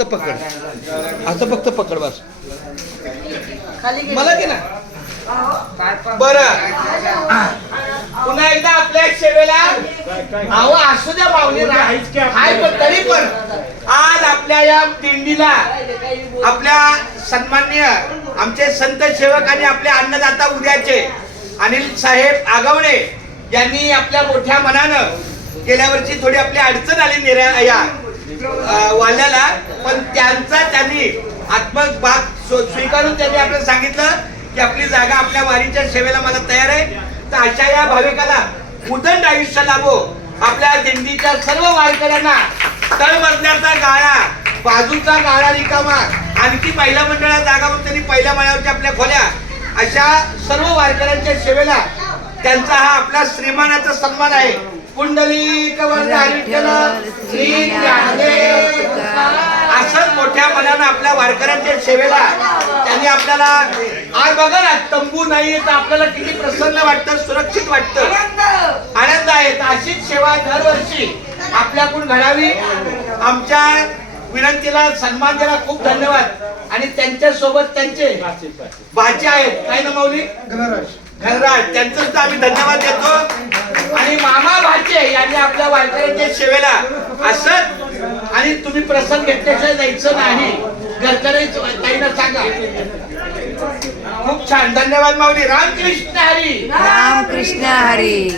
फक्त पकड, असं फक्त पकड बस. मला की ना बरं. पुन्हा एकदा आपल्या सेवेला अहो असू द्या माऊली हाय, पण तरी पण आज आपल्या या दिंडीला आपल्या सन्माननीय आमचे संत सेवक आणि आपले अन्नदाता उद्याचे अनिल साहेब आगवणे यांनी आपल्या मोठ्या मनानं गेल्या वर्षी थोडी आपली अडचण आली या वाल्याला, पण त्यांनी आत्मक भाग स्वीकारून त्यांनी आपल्याला सांगितलं की आपली जागा आपल्या वारीच्या सेवेला मला तयार आहे. तर अशा या भाविकाला उदंड आयुष्य लाभो. आपल्या दिंडीच्या सर्व वारकऱ्यांना तळमजल्याचा गाळा, बाजूचा गाळा रिकामा, आणखी महिला मंडळात जागा म्हणून त्यांनी पहिल्या माळ्यावरच्या आपल्या खोल्या, अशा सर्व वारकऱ्यांच्या सेवेला त्यांचा हा आपला श्रीमानाचा सन्मान आहे. कुंडलिक श्री ज्ञानदेव असं मोठ्या मनानं आपल्या वारकऱ्यांच्या सेवेला त्यांनी आपल्याला आज बघा ना, तंबू नाही तर आपल्याला किती प्रसन्न वाटतं, सुरक्षित वाटतं, आनंद आहे. अशीच सेवा दरवर्षी आपल्याकडून घडावी. आमच्या विनंतीला सन्मान द्यायला खूप धन्यवाद. आणि त्यांच्या सोबत त्यांचे भाचे आहेत, काय ना माऊली घनराज, त्यांचं सुद्धा आम्ही धन्यवाद देतो. आणि मामा भाचे यांनी आपल्या वारकऱ्यांच्या सेवेला असं, आणि तुम्ही प्रसाद घेतल्याशिवाय जायचं नाही, घरच्यांना सांगा. खूप छान, धन्यवाद माऊली. रामकृष्ण हरी. रामकृष्ण हरी.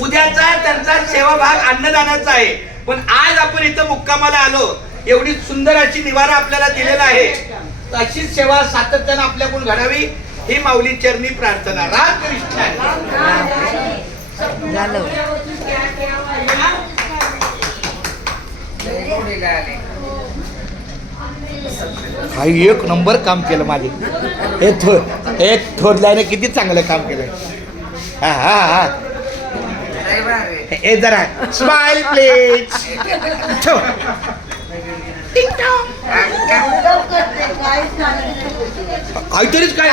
उद्याचा त्यांचा सेवाभाग अन्नदानाचा आहे, पण आज आपण इथं मुक्कामाला आलो, एवढी सुंदर अशी निवारा आपल्याला दिलेला आहे. अशीच सेवा सातत्यानं आपल्याकडून घडावी ही माऊली चरणी प्रार्थना. रामकृष्ण. काही एक नंबर काम केलं माझे हे थोरल्याने, किती चांगलं काम केलं. हा हा हा, हे जरा स्माइल प्लीज. काहीतरीच काय